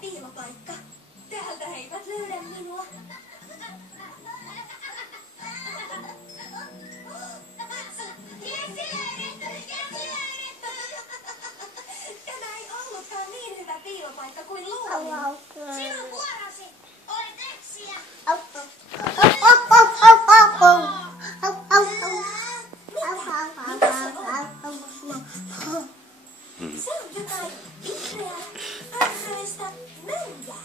piilopaikka. Täältä he eivät löydä minua. Tämä ei ollutkaan niin hyvä piilopaikka kuin luulin. Sinun vuorosi. Olet eksijä. Se on jotain vihreää, värjäistä mönjää.